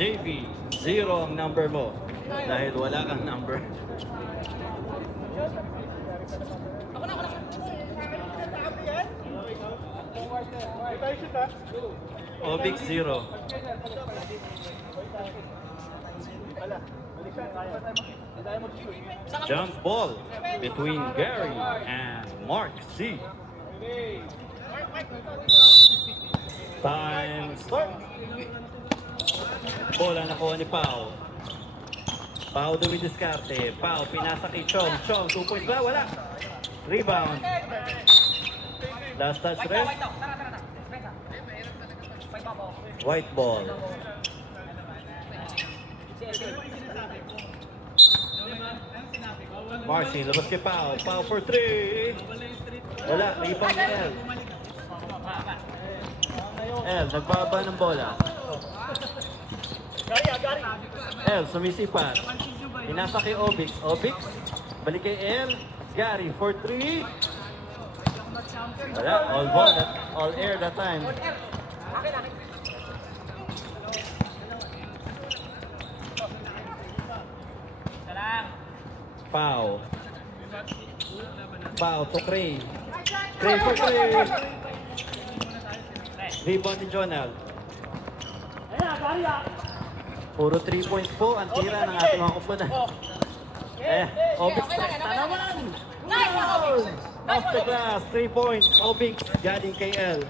JB, 0 ang number mo. Dahil wala kang number. Obix, 0. Jump ball between Gary and Mark C. Time start. Bola nakuha ni Pao. Pao dumidiskarte. Pao pinasa kay Chong. Chong, 2 points ba? Wala. Rebound. Last touch rin. White ball. Marcy, labas kay Pao. Pao for 3. Wala. Rebound ni El. El, nagbaba ng bola. El, sumisipat. Pinasa kay Obix. Obix, balik kay El. Gary for 3. Wala. All ball. All air that time. Pau. Pau to Cray. Cray for 3. Rebound ni Jonal. Puro 3 points po ang tira ng ating mga kupunan. Obix na naman. Off the glass, 3 points. Obix galing kay El.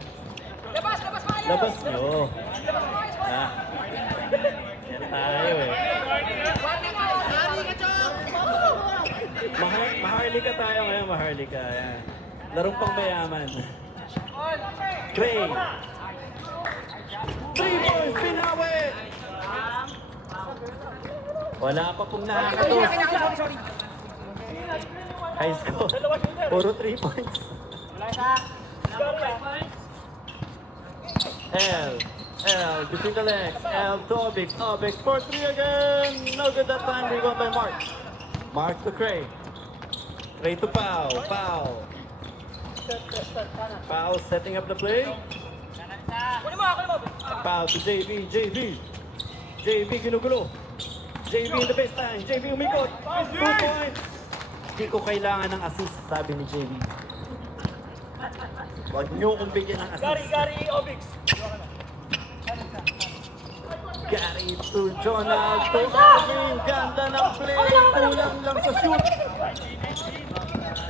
Labas nyo. Yan tayo eh. Maharlika tayo ngayon, maharlika. Yan. Larong pang mayaman. Cray. 3 points, pinawi! Wala pa pong nakakatos. High score. Puro 3 points. L. Between the legs. L to Obix. Obix for 3 again. No good that time. Rebound by Mark. Mark to Cray. Cray to Pau. Pau. Pau setting up the play. Pau to JB. JB ginugulo. JB in the baseline. JB umikot. 2 points. Hindi ko kailangan ng assist, sabi ni JB. Huwag niyo kong bigyan ng assist. Gary, Obix. Gary to Jonal to Irving. Ganda ng play. Kulang lang sa shoot.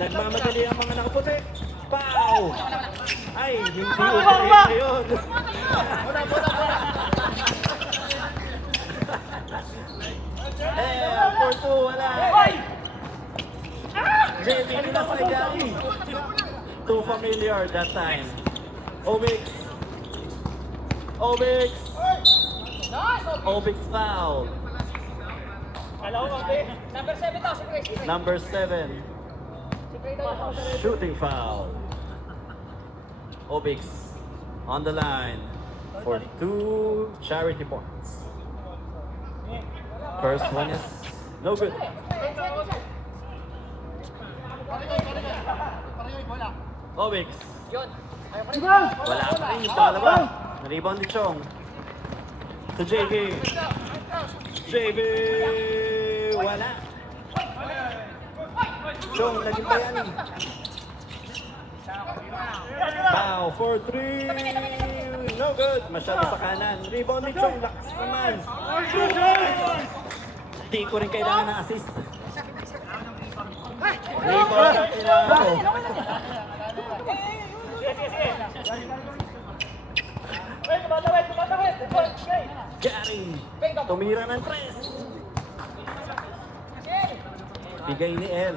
Nagmamadali ang mga nakaputi. Pow! Ay, hindi ulit ngayon. For 2, wala. JB, pinas kay Gary. Too familiar that time. Obix. Obix foul. Number 7. Shooting foul. Obix on the line for 2 charity points. First one is no good. Obix. Wala pa rin yung pangalawa. Rebound ni Chong. To JB. Wala. Chong, naging bayani. Pau for 3. No good. Masyado sa kanan. Rebound ni Chong. Lakas naman. Di ko rin kailangan ng assist. Rebound ang kailangan ko. Gary. Tumira ng 3. Bigay ni El.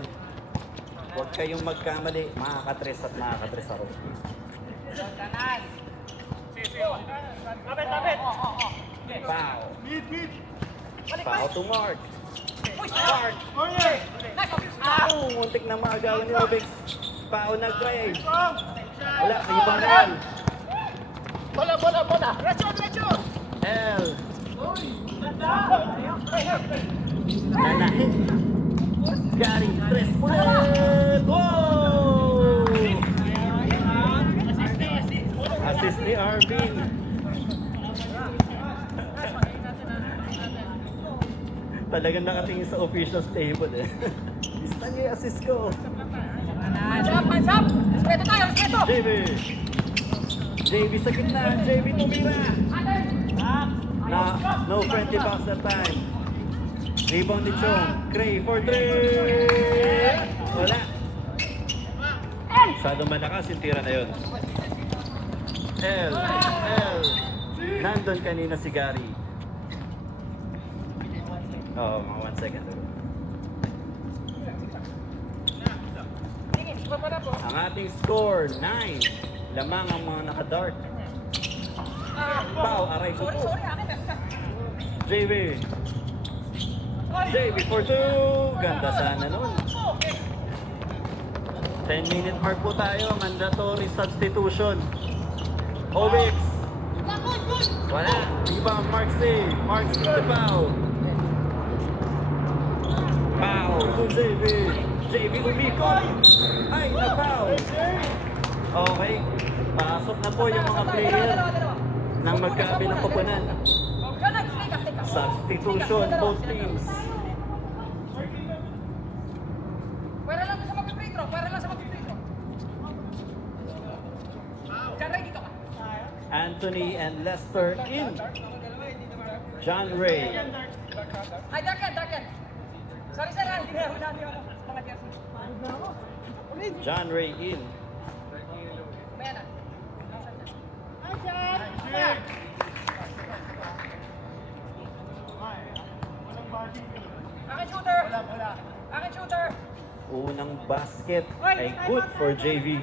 Huwag kayong magkamali. Makaka-3 at makaka-3 ako. Pau. Pau to Mark. Mark. Muntik na maagawan ni Obix. Pau nag-try. Wala, rebound na El. Bola. Diretso. El. Nanahin. Gary, 3 ulit! Wow! Assist ni Arvin. Talagang nakatingin sa official's table eh. Isa niya yung assist ko. Hands up, hands up! Respeto tayo, respeto! JB! JB sa gitna, JB tumira! No friendly box that time. Rebound ni Chong. Gray for 3! Wala. Masyadong malakas yung tira na yun. L. Nandun kanina si Gary. Oo, mga 1 second. Ang ating score, 9. Lamang ang mga naka-dart. Pau, aray ko Sorry, po. sorry, akin. JB. JB for 2. Ganda sana nun. 10-minute mark po tayo. Mandatory substitution. Obix. Wala. Rebound, Mark C. Mark C to Pau. Pau to JB. JB umikot. Ay, na Pau. Okay. Pasok na po yung mga player ng magkabilang koponan. Substitution, both teams. Pwera lang sa mag-free throw, pwera lang sa mag-free throw. Diyan, Ray, dito ka. Anthony and Lester in. John Ray. Ay, darken. Sorry, sir, hindi na ako mga jersey. John Ray in. Ayan na. Akin shooter! Akin shooter! Unang basket ay good for JV.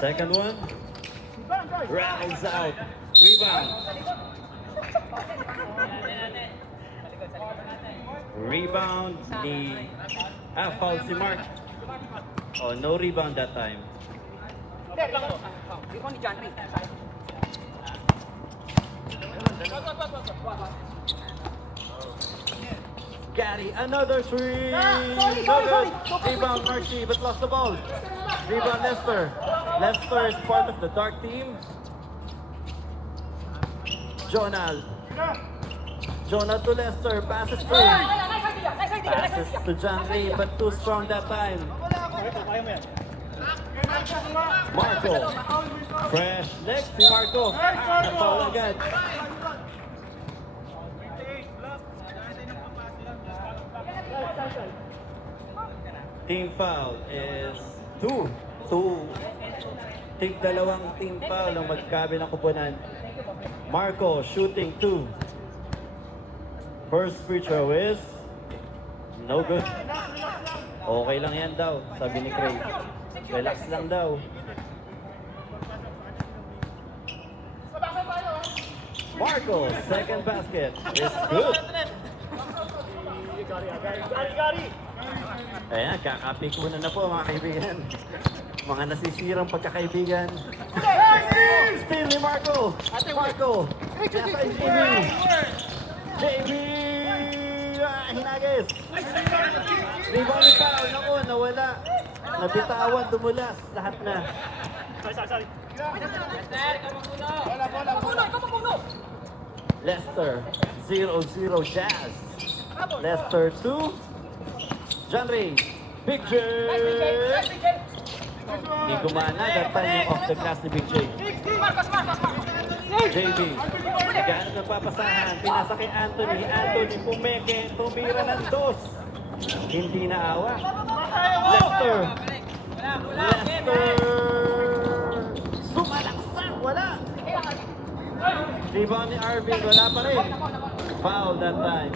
Second one, rattles out. Rebound. Rebound ni... foul si Mark. Oh, no rebound that time. Rebound ni John Ray. Gary, another three. sorry. No good. Rebound Marcy, but lost the ball. Rebound Lester. Lester is part of the dark team. Jonah to Lester, passes to Passes to John Ray, but too strong that time. Marco. Fresh next si Marco. Napaul agad. Team foul is 2. Dalawang team foul ang magkabilang koponan. Marco shooting 2. First free throw is no good. Okay lang yan daw, sabi ni Craig. Relax lang daw. Marco, second basket is good. Ayan, kakapikunan na po mga kaibigan. Mga nasisirang pagkakaibigan. Steal ni Marco! Marco! Nasa JB! JB! Hinagis! Rebound ni Pao. Naku, nawala. Nabitawan, dumulas. Lahat na. Lester, 0-0 Jazz. Lester 2. John Ray. Big J. Hindi gumana. Dapat yung off the glass ni Big J. JB. Gaan nagpapasahan. Pinasa kay Anthony. Anthony pumeke. Tumira ng 2. Hindi na awa. Lester. Sumalaksak. Wala. Rebound ni Arvin. Wala pa rin. Foul that time.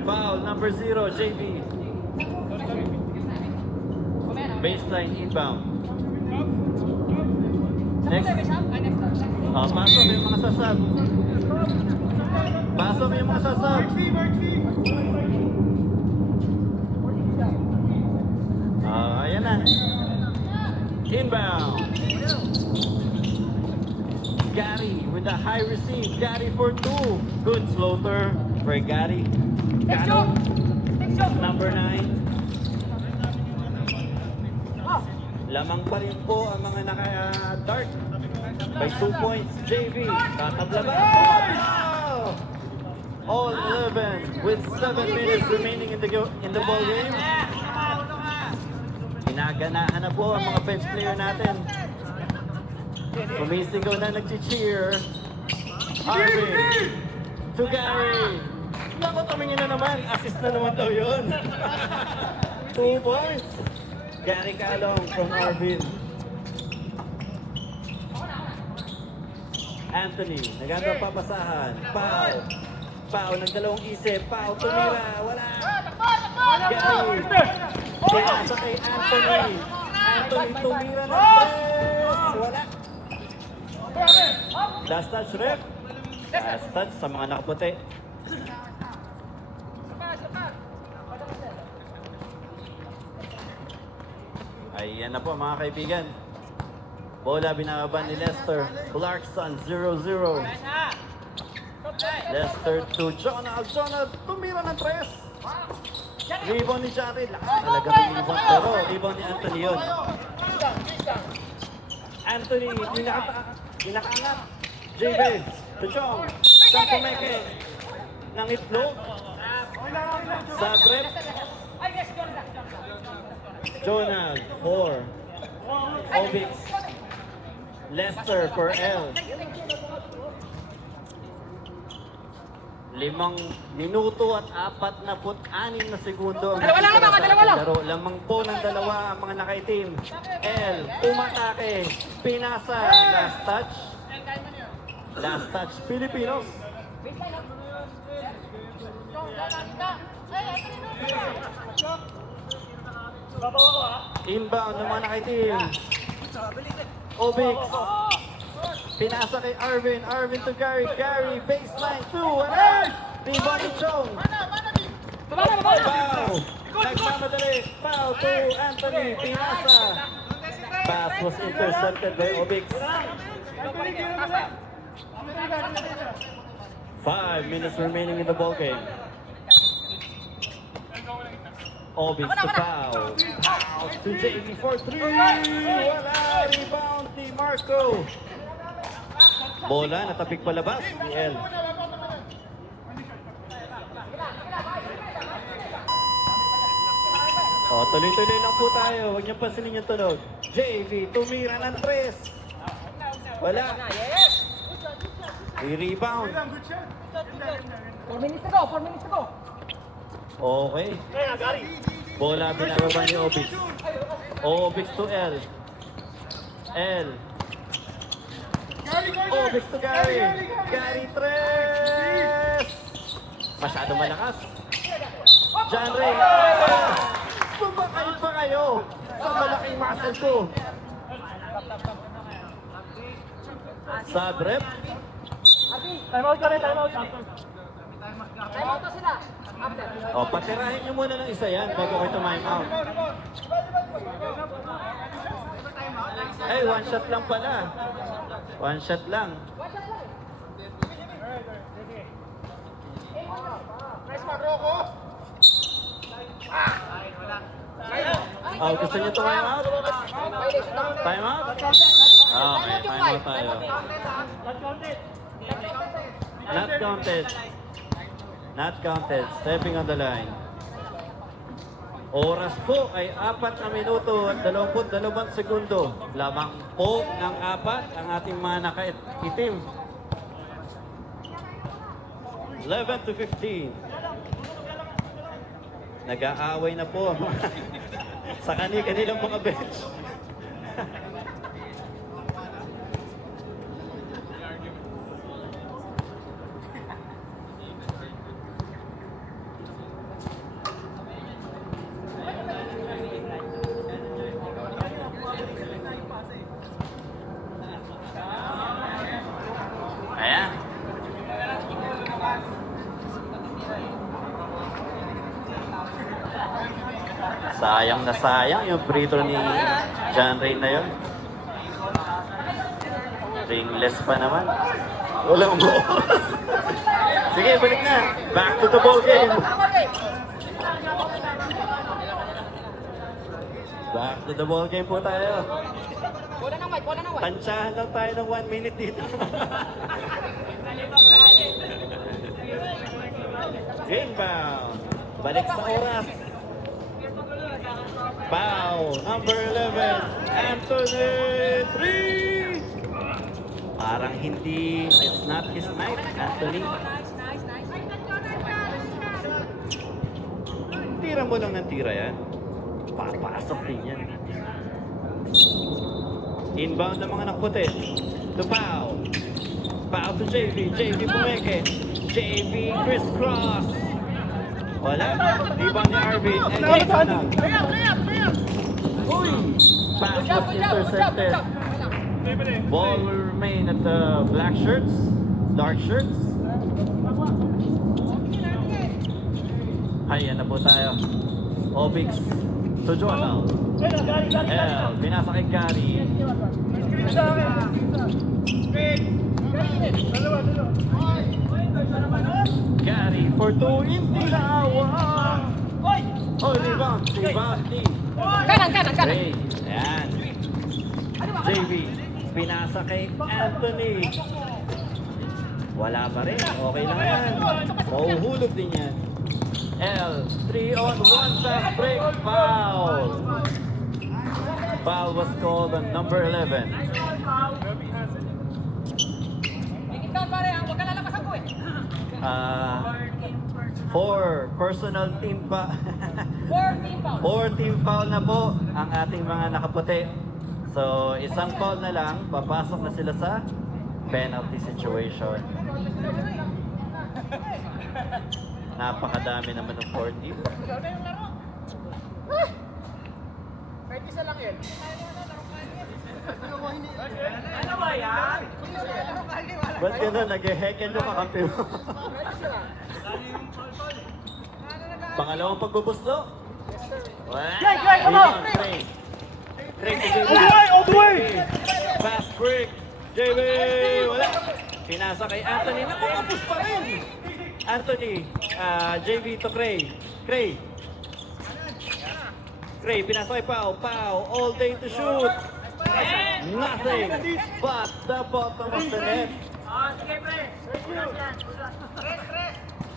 Foul number 0, JV. Baseline inbound. Next. Pasok yung mga sasab. Pasok yung mga sasab. Ayan na. Inbound. Gary with a high receive. Gary for 2. Good floater for Gary. Gano. Number 9. Lamang pa rin po ang mga naka-dart. By 2 points, JV. Tatabla ba? Oh! All with 7 minutes remaining in the ball game. Ginaganahan na po ang mga bench player natin. Sumisigaw na nag-cheer. Arvin to Gary. Naku, tumingin na naman. Assist na naman daw yun. 2 points. Gary Calong from Arvin. Anthony, naganda papasahan. Pau. Pau, nagdalawang isip. Pau, tumira. Wala. Gary. Pinasa kay Anthony. Anthony tumira ng 3. Wala. Last touch, ref. Last touch sa mga nakaputi. Ayan na po mga kaibigan. Bola binababan ni Lester. Clarkson 0-0. Lester to Jonah. Jonah tumira ng 3. Rebound ni Jared. Lakas talaga ng rebound. Pero rebound ni Anthony yun. Anthony, pinakaangat. JB, to Chong. Santo Meke. Nang itlog. Sa grip. Jonah, 4. Obix. Lester for L. 5 minuto at 46 na segundo ang natitira sa ating laro. Lamang po ng dalawa ang mga nakaitim. L, umatake, pinasa, last touch. Last touch, Pilipinos. Inbound ng mga nakaitim. Obix. Pinasa kay Arvin. Arvin to Gary. Gary, baseline 2. Rebound ni Chong. Pau. Nagmamadali. Pau to Anthony. Pinasa. Pass was intercepted by Obix. 5 minutes remaining in the ball game. Obix to Pau. Pau to JV for 3. Wala. Rebound ni Marco. Bola, natapik palabas ni L. O, tuloy-tuloy lang po tayo. Huwag niyong pansinin yung tunog. JV, tumira ng 3. Wala. Rebound. 4 minutes to go, 4 minutes to go. Okay. Bola, binababa ni Obix. Obix to L. L. Obix to Gary. Gary 3. Masyado malakas. John Ray. Sumakay pa kayo sa malaking muscle ko. Sub rep. Time out ka rin, time out. Time out na sila. After. O, patirahin nyo muna ng isa yan bago kayo time out. Ay, 1 shot lang pala. 1 shot lang. Nice one, Rocco. Oh, gusto nyo to time out? Time out? Okay, time out tayo. Not counted. Not counted. Stepping on the line. Oras po ay 4 na minuto at 22 segundo. Lamang po ng 4 ang ating mga nakaitim. 11-15. Nag-aaway na po sa kanilang mga bench. Ayan. Sayang na sayang yung free throw ni John Ray na yun. Ringless pa naman. Walang ball. Sige, balik na. Back to the ball game. Back to the ball game po tayo. Bola ng white, bola ng white. Tansyahan lang tayo ng 1 minute dito. Game rebound. Balik sa oras. Foul, number 11, Anthony, 3! Parang hindi, it's not his night, Anthony. Nice, nice, nice. Tira mo lang ng tira yan. Papasok din yan. Inbound ng mga nakputi. To Pao. Pao to JV. JV pumeke. JV crisscross. Wala. Rebound ni Arvin. And Jason na. Uy! Pass was intercepted. Ball will remain at the black shirts. Dark shirts. Ayan na po tayo. Obix to Jonal. L, binasa kay Gary. Gary for 2, hindi naawa. Oh, rebound, rebound, D. Kanan. Ray, ayan. JV, binasa kay Anthony. Wala pa rin, okay lang yan. Mauhulog din yan. L, 3-on-1 fast break, foul. Foul was called on number 11. Tingin ka pare, huwag ka lalapasan ko eh. Four personal team pa. 14 pounds. 4 team foul na po ang ating mga nakaputi. So, isang foul na lang, papasok na sila sa penalty situation. Napakadami naman ng 4 team. Kahit isa lang yan. Ano ba yan? Ba't gano'n? Nag-hecken yung kakampi mo? Pangalawang pagbubusto. Yay, come on! Trey. Trey to JB. All the way! Fast break. JB, wala. Pinasa kay Anthony. Naku, kapos pa rin. Anthony, JB to Cray. Cray, pinasa kay Pao. Pao, all day to shoot. Nothing but the bottom of the net.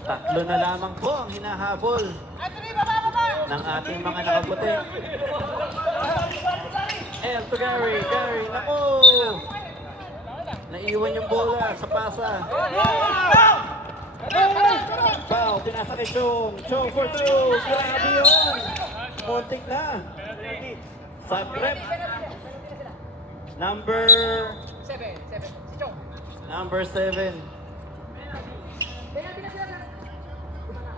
Tatlo na lamang po ang hinahabol ng ating mga nakaputi. L to Gary. Gary, naku! Naiwan yung bola sa pasa. Pao, pinasa kay Chong. Chong for 2. Grabe yun. Kontik na. Sub rep. Number 7. Si Chong. Number 7.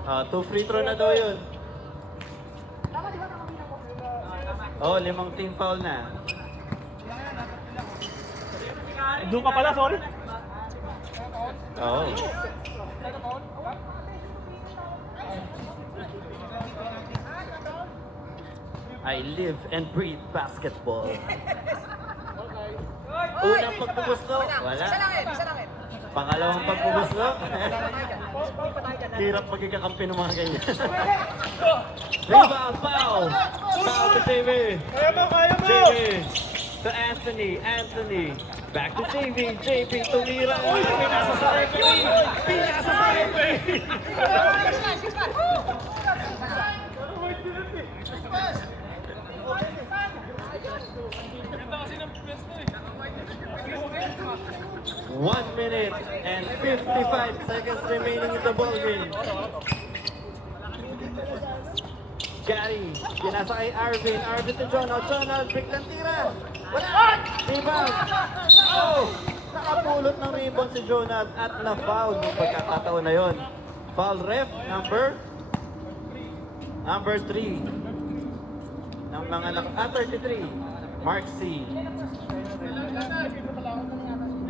2 free throw na daw yun. Oh, 5 team foul na. Doon ka pala, sorry. Oh. I live and breathe basketball. Unang pagbubusto, wala. Isa lang eh. Pangalawang pagbubusto, hirap magkakakampi ng mga ganyan. Rebound, foul! Foul to JV. Kaya mo! JV to Anthony. Back to JV. JV tumira. Pinasa sa referee. Pinasa sa referee. 1 minute and 55 seconds remaining in the ball game. Gary, pinasa kay Arvin. Arvin to Jonal. Jonal, biglang tira. Wala! Rebound! Oh! Nakapulot ng rebound si Jonal at na-foul ng pagkakataon na yon. Foul ref, number 3. Ng mga 33. Mark C.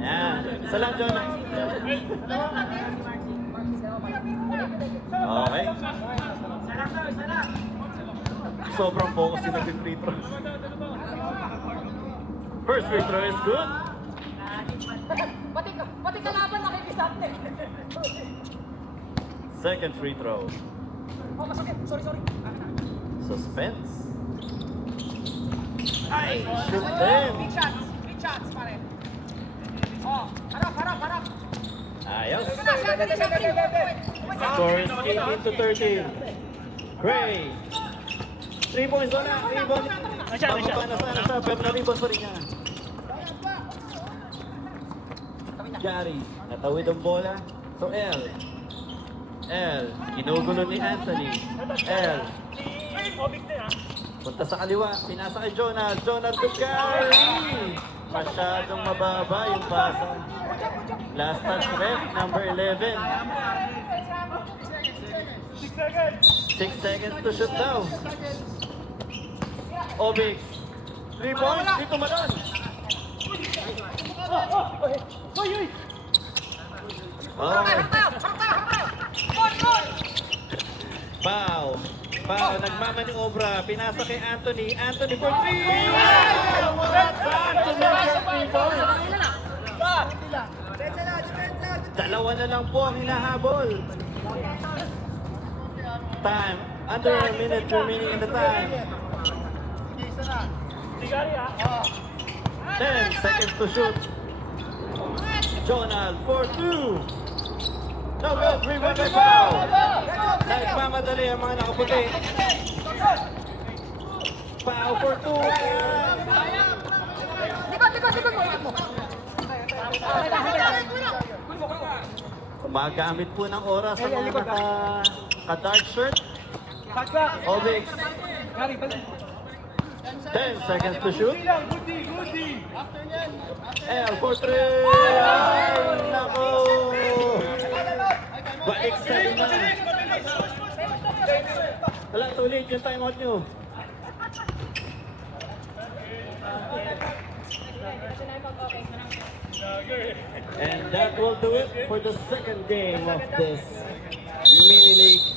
Ayan. Isa lang, Jonal. Okay. Sobrang focus yung nag-free throw. First free throw is good. Pati kalaban nakikisap eh. Second free throw. Oh, masakit. Sorry. Suspense. Ay! Shoot them! Big shots, pare. Oh, harap. Ayos. Siya. Score is 18-13. Gray. 3 points wala. Rebound. Bababa na sana siya, pero na-rebound pa rin niya. Gary, natawid ang bola. So L. Ginugulo ni Anthony. L. Punta sa kaliwa, pinasa kay Jonah. Jonah to Gary. Masyadong mababa yung pasa. Last touch ref, number 11. 6 seconds to shoot daw. Obix. 3 points, dito madan. Oh. Pau. Nagmamaniobra. Pinasa kay Anthony. Anthony for 3. Dalawa na lang po ang hinahabol. Time. Under a minute remaining in the time. 10 seconds to shoot. Jonal for 2. No good. Rebound by Pau. Nagmamadali ang mga nakaputi. Pau for 2. Gumagamit po ng oras ang mga naka-dark shirt. Obix. 10 seconds to shoot. L for 3. Ay, nako. Balik sa lima. Wala, tulit yung timeout nyo. And that will do it for the second game of this mini league